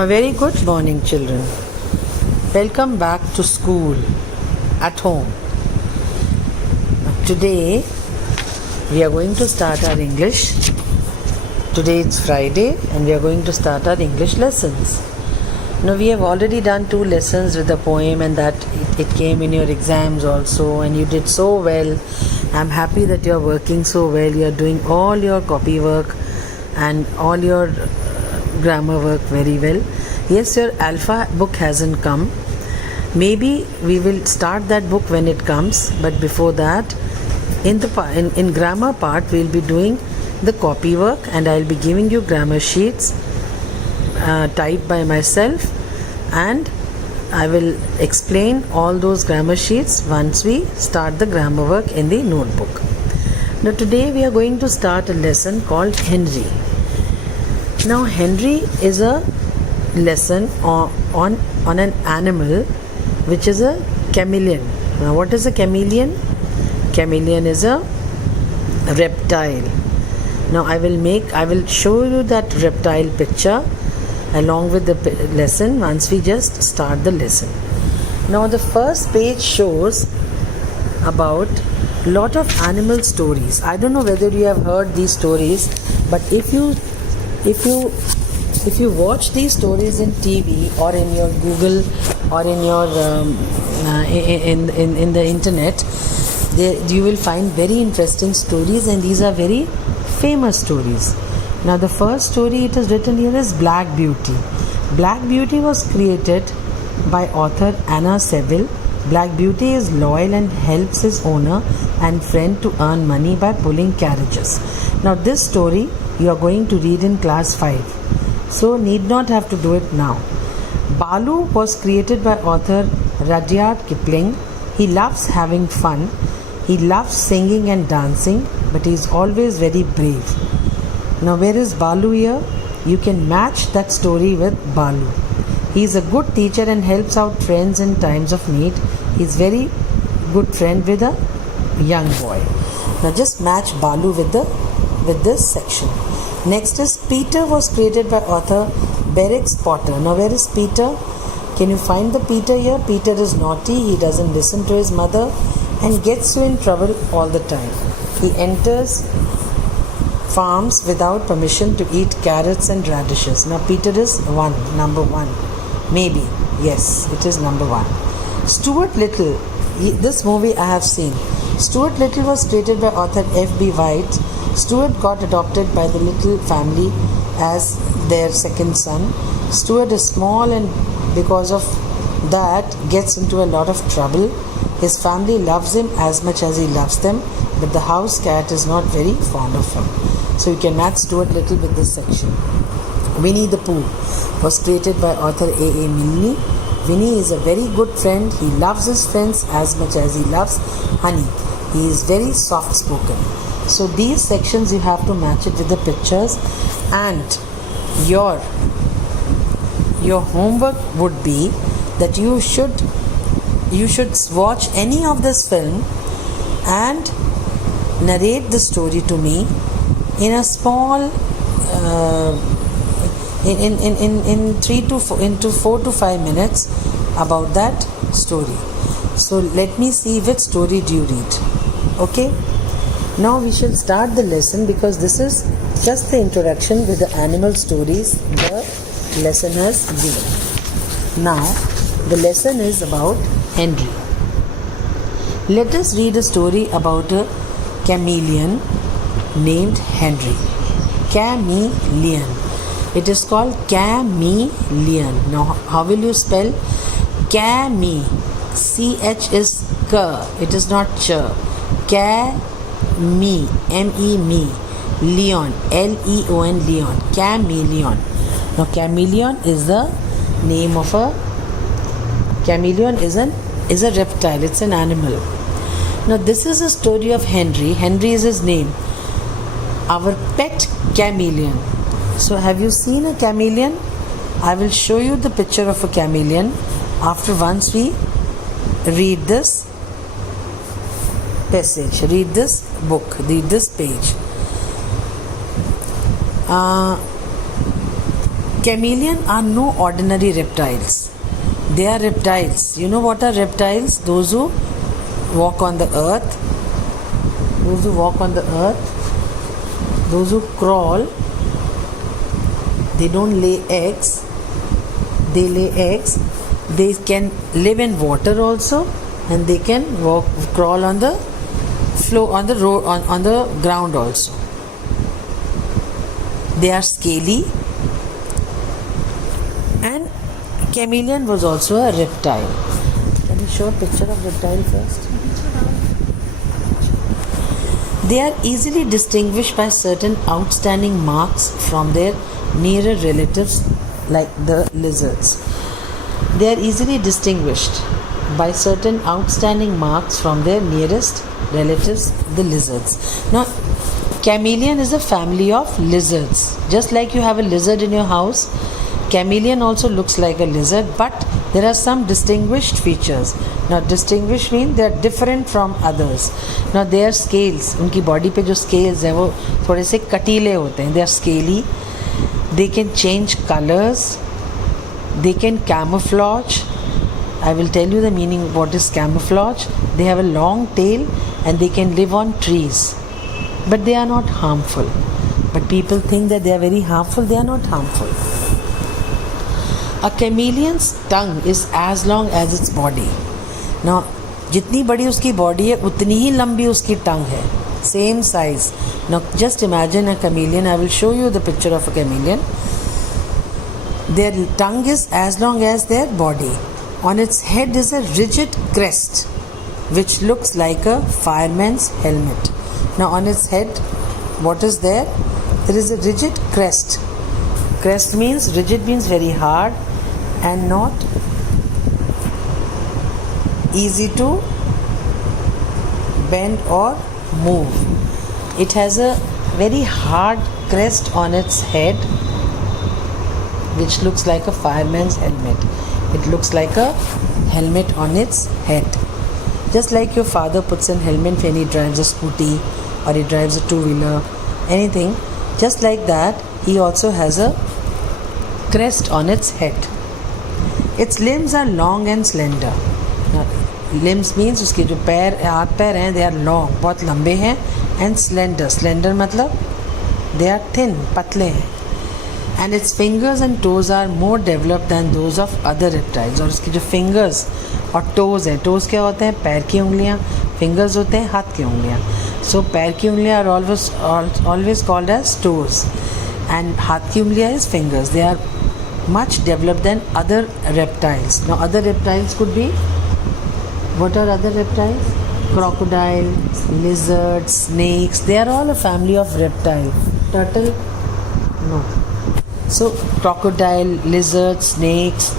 A very good morning, children. Welcome back to school at home. Today we are going to start our English. Today it's Friday and we are going to start our English lessons. Now we have already done 2 lessons with the poem, and that it came in your exams also, and you did so well. I'm happy that you are working so well. You are doing all your copy work and all your grammar work very well. Yes, your alpha book hasn't come. Maybe we will start that book when it comes, but before that, in grammar part, we'll be doing the copy work, and I'll be giving you grammar sheets typed by myself, and I will explain all those grammar sheets once we start the grammar work in the notebook. Now today we are going to start a lesson called Henry. Now Henry is a lesson on an animal which is a chameleon. Now what is a chameleon? Chameleon is a reptile. Now I will show you that reptile picture along with the lesson once we just start the lesson. Now the first page shows about lot of animal stories. I don't know whether you have heard these stories, but if you watch these stories in TV or in your Google or in your in the internet, you will find very interesting stories, and these are very famous stories. Now the first story it is written here is Black Beauty. Black Beauty was created by author Anna Seville. Black Beauty is loyal and helps his owner and friend to earn money by pulling carriages. Now this story you are going to read in class 5, so need not have to do it now. Balu was created by author Rudyard Kipling. He loves having fun. He loves singing and dancing, but he is always very brave. Now where is Balu here? You can match that story with Balu. He is a good teacher and helps out friends in times of need. He is very good friend with a young boy. Now just match Balu with this section. Next is Peter was created by author Berex Potter. Now where is Peter? Can you find the Peter here? Peter is naughty. He doesn't listen to his mother and gets you in trouble all the time. He enters farms without permission to eat carrots and radishes. Now Peter is number 1. Maybe. Yes, it is number 1. Stuart Little. This movie I have seen. Stuart Little was created by author F.B. White. Stuart got adopted by the Little family as their second son. Stuart is small and because of that gets into a lot of trouble. His family loves him as much as he loves them, but the house cat is not very fond of him. So you can match Stuart Little with this section. Winnie the Pooh was created by author A.A. Milne. Winnie is a very good friend. He loves his friends as much as he loves honey. He is very soft spoken. So these sections you have to match it with the pictures, and your homework would be that you should watch any of this film and narrate the story to me in a small in 4 to 5 minutes about that story. So let me see which story do you read. Okay, now we shall start the lesson, because this is just the introduction with the animal stories the lesson has given. Now the lesson is about Henry. Let us read a story about a chameleon named Henry. Chameleon. It is called chameleon. Now how will you spell chame? CH is k. It is not ch. Chame. M-E-me. Leon. L-E-O-N. Leon. Chameleon. Now chameleon is the name of a chameleon is a reptile. It's an animal. Now this is a story of Henry. Henry is his name. Our pet chameleon. So have you seen a chameleon? I will show you the picture of a chameleon after once we read this passage, read this book, read this page. Chameleon are no ordinary reptiles. They are reptiles. You know what are reptiles? Those who walk on the earth. Those who walk on the earth. Those who crawl. They don't lay eggs. They lay eggs. They can live in water also, and they can crawl on the floor, on the road, on the ground also. They are scaly, and chameleon was also a reptile. Can you show a picture of reptile first? They are easily distinguished by certain outstanding marks from their nearer relatives like the lizards. They are easily distinguished by certain outstanding marks from their nearest relatives, the lizards. Now, chameleon is a family of lizards. Just like you have a lizard in your house, chameleon also looks like a lizard, but there are some distinguished features. Now, distinguished means they are different from others. Now, their scales, उनकी body पे जो scales हैं वो थोड़े से कटीले होते हैं. They are scaly. They can change colors. They can camouflage. I will tell you the meaning of what is camouflage. They have a long tail and they can live on trees. But they are not harmful. But people think that they are very harmful. They are not harmful. A chameleon's tongue is as long as its body. Now, जितनी बड़ी उसकी body है उतनी ही लंबी उसकी tongue है. Same size. Now, just imagine a chameleon. I will show you the picture of a chameleon. Their tongue is as long as their body. On its head is a rigid crest which looks like a fireman's helmet. Now on its head, what is there? There is a rigid crest. Crest means, rigid means very hard and not easy to bend or move. It has a very hard crest on its head which looks like a fireman's helmet. It looks like a helmet on its head. Just like your father puts an helmet when he drives a scooty or he drives a two-wheeler, anything, just like that, he also has a crest on its head. Its limbs are long and slender. Now, limbs means उसके जो पैर हाथ पैर हैं, they are long, बहुत लंबे हैं, and slender. Slender मतलब they are thin, पतले हैं. And its fingers and toes are more developed than those of other reptiles. और इसकी जो fingers और toes हैं, toes क्या होते हैं? पैर की उंगलियां. Fingers होते हैं हाथ की उंगलियां. So पैर की उंगलियां are always called as toes, and हाथ की उंगलियां is fingers. They are much developed than other reptiles. Now other reptiles could be, what are other reptiles? Crocodile, lizards, snakes. They are all a family of reptile. Turtle? No. So crocodile, lizard, snakes,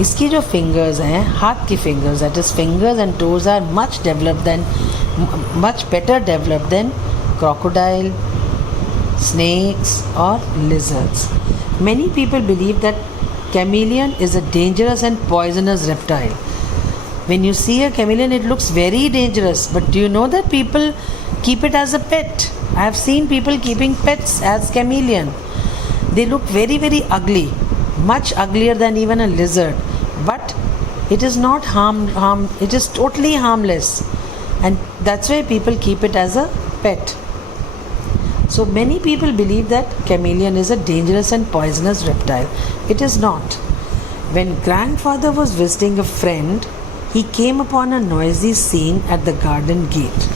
इसकी जो fingers हैं, हाथ की fingers, that is fingers and toes are much better developed than crocodile, snakes or lizards. Many people believe that chameleon is a dangerous and poisonous reptile. When you see a chameleon, it looks very dangerous, but do you know that people keep it as a pet? I have seen people keeping pets as chameleon. They look very, very ugly, much uglier than even a lizard, but it is not it is totally harmless, and that's why people keep it as a pet. So many people believe that chameleon is a dangerous and poisonous reptile. It is not. When grandfather was visiting a friend, he came upon a noisy scene at the garden gate.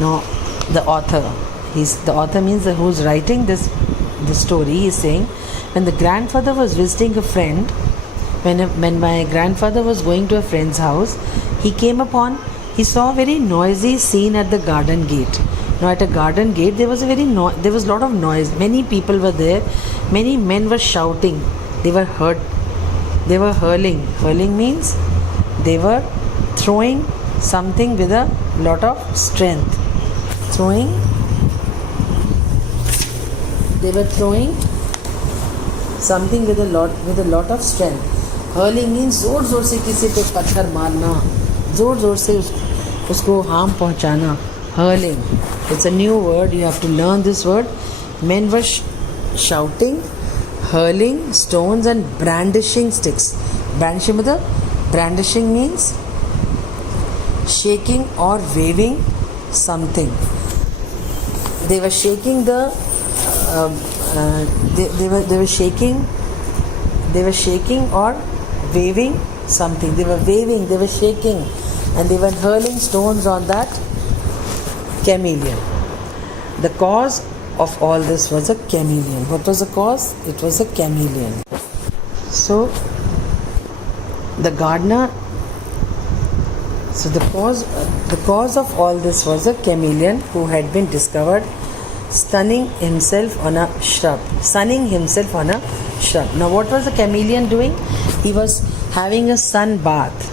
Now, the author means who's writing the story is saying, when the grandfather was visiting a friend, when my grandfather was going to a friend's house, he saw a very noisy scene at the garden gate. Now at a garden gate there was a lot of noise. Many people were there. Many men were shouting. They were hurling. Hurling means they were throwing something with a lot of strength. They were throwing something with a lot of strength. Hurling means जोर जोर से किसी पे पत्थर मारना, जोर जोर से उसको हार्म पहुंचाना. Hurling. It's a new word. You have to learn this word. Men were shouting, hurling stones and brandishing sticks. Brandishing means shaking or waving something. They were shaking the they were shaking or waving something. They were shaking, and they were hurling stones on that chameleon. The cause of all this was a chameleon. What was the cause? It was a chameleon. So the gardener, the cause of all this was a chameleon who had been discovered sunning himself on a shrub. Now what was the chameleon doing? He was having a sun bath.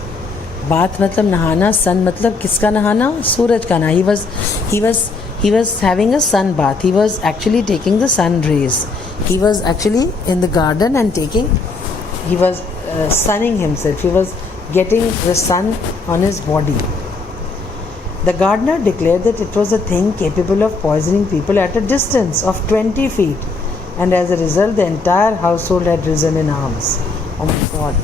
Bath मतलब नहाना, सन मतलब किसका नहाना? सूरज का नहाना. He was having a sun bath. He was actually taking the sun rays. He was actually in the garden and he was sunning himself. He was getting the sun on his body. The gardener declared that it was a thing capable of poisoning people at a distance of 20 feet, and as a result the entire household had risen in arms. Oh my God.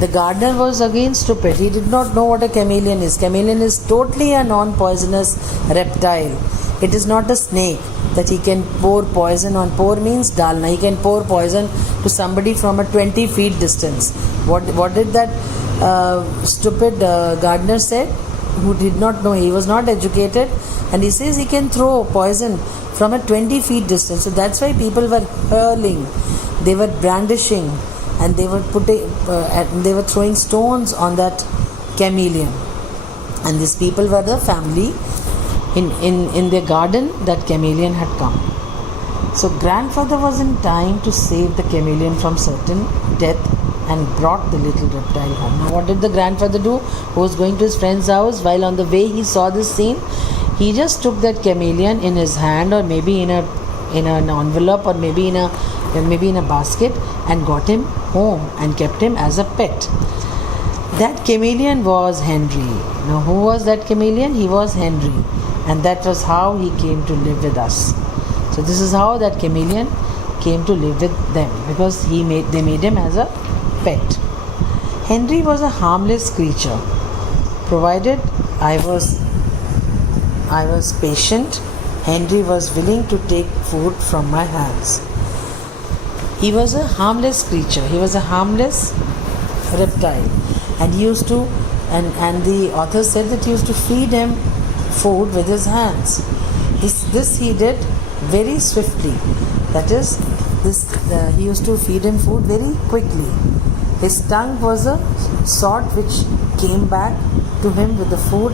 The gardener was again stupid. He did not know what a chameleon is. Chameleon is totally a non-poisonous reptile. It is not a snake that he can pour poison on. Pour means dalna. He can pour poison to somebody from a 20 feet distance. What did that stupid gardener said? Who did not know, he was not educated, and he says he can throw poison from a 20 feet distance. So that's why people were hurling, they were brandishing, and they were throwing stones on that chameleon. And these people were the family. In their garden that chameleon had come. So grandfather was in time to save the chameleon from certain death and brought the little reptile home. Now what did the grandfather do? Who was going to his friend's house, while on the way he saw this scene, he just took that chameleon in his hand, or maybe in an envelope, or maybe in a basket, and got him home and kept him as a pet. That chameleon was Henry. Now who was that chameleon? He was Henry, and that was how he came to live with us. So this is how that chameleon came to live with them, because they made him as a pet. Henry was a harmless creature, provided I was patient. Henry was willing to take food from my hands. He was a harmless creature. He was a harmless reptile, and he used to, and the author said that he used to feed him food with his hands. This he did very swiftly. That is, he used to feed him food very quickly. His tongue was a sword which came back to him with the food,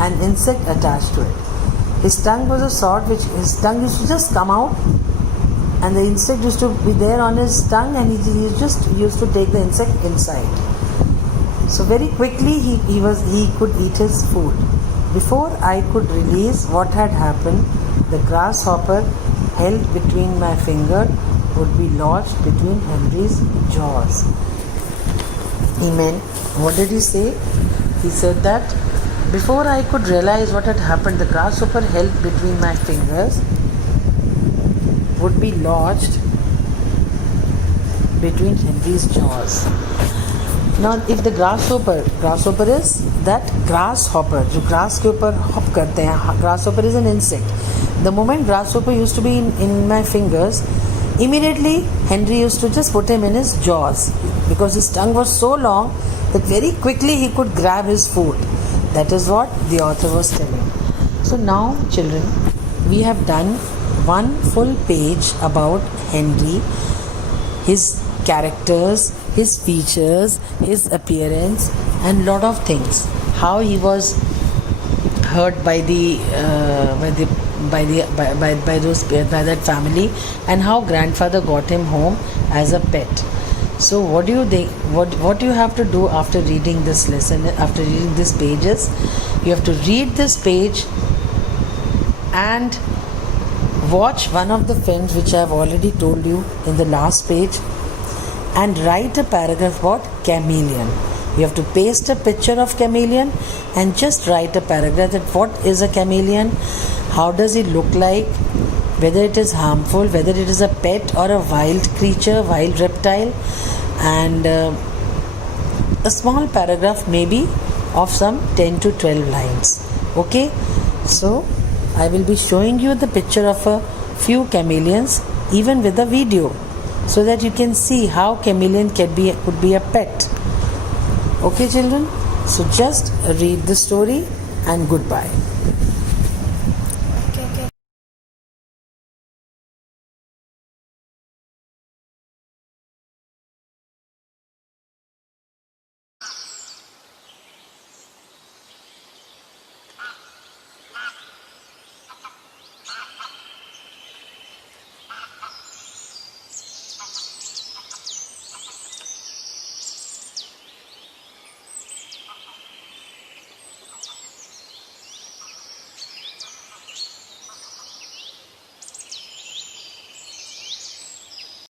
an insect attached to it. His tongue was a sword which his tongue used to just come out, and the insect used to be there on his tongue, and he just used to take the insect inside. So very quickly he could eat his food. Before I could release what had happened, the grasshopper held between my finger would be lodged between Henry's jaws. He meant, what did he say? He said that before I could realize what had happened, the grasshopper held between my fingers would be lodged between Henry's jaws. Now, if the grasshopper is that grasshopper, जो grass के ऊपर hop करते हैं, grasshopper is an insect. The moment grasshopper used to be in my fingers, immediately Henry used to just put him in his jaws, because his tongue was so long that very quickly he could grab his food. That is what the author was telling. So now, children, we have done one full page about Henry, his characters, his features, his appearance, and lot of things. How he was hurt by that family, and how grandfather got him home as a pet. So what do you think? What you have to do after reading this lesson, after reading these pages? You have to read this page and watch one of the films which I have already told you in the last page, and write a paragraph about chameleon. You have to paste a picture of chameleon and just write a paragraph that what is a chameleon, how does it look like, whether it is harmful, whether it is a pet or a wild creature, wild reptile, and a small paragraph maybe of some 10 to 12 lines. Okay, so I will be showing you the picture of a few chameleons even with a video, so that you can see how chameleon could be a pet. Okay children, so just read the story and goodbye.